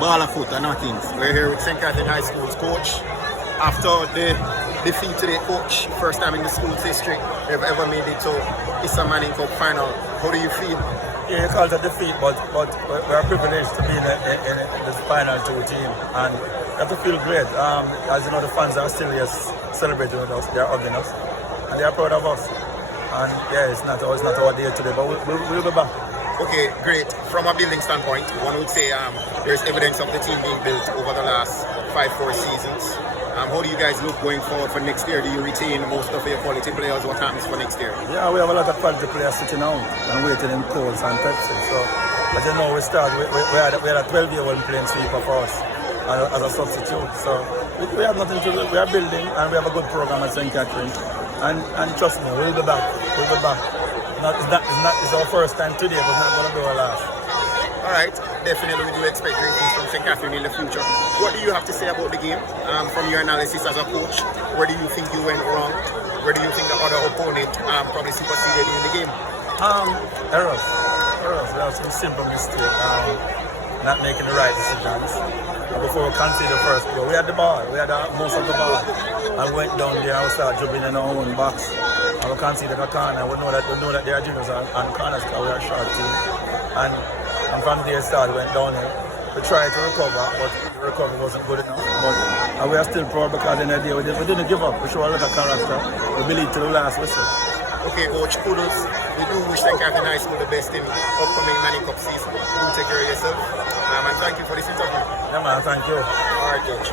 ball of foot and nothing. We're here with St. Catherine High School's coach. After the defeat to the coach, first time in the school's history they've ever made it to Issa Manning Cup final. How do you feel? Yeah, you call it a defeat, but we're privileged to be in the final two team, and we have to feel great. As you know, the fans are still just celebrating with us. They're hugging us, and they are proud of us. And yeah, it's not our day today, but we'll be back. Okay, great. From a building standpoint, one would say there's evidence of the team being built over the last 5-4 seasons. How do you guys look going forward for next year? Do you retain most of your quality players? What happens for next year? Yeah, we have a lot of quality players sitting out and waiting in Coles and Pepsi. So, as you know, we had a 12-year-old playing sweeper for us as a substitute. So, we have nothing to do. We are building and we have a good program at St. Catherine. And trust me, we'll be back. We'll be back. It's our first time today, but it's not going to be our last. All right, definitely we do expect great things from St. Catherine in the future. What do you have to say about the game? From your analysis as a coach, where do you think you went wrong? Where do you think the other opponent probably superseded you in the game? Errors. There was some simple mistake. Not making the right decisions. Before we conceded the first goal, we had the ball. We had most of the ball. And went down there and we started dribbling in our own box. And we conceded a corner. We know that they are juniors and corners because we are a short team. And from there start went down here. We tried to recover, but the recovery wasn't good enough. But we are still proud because in the day we didn't give up. We showed a lot of character. We believed to the last whistle. Okay, Coach, kudos. We do wish St. Catherine High School the best in upcoming Manning Cup season. Do take care of yourself. And thank you for this interview. Yeah, man, thank you. All right, Coach.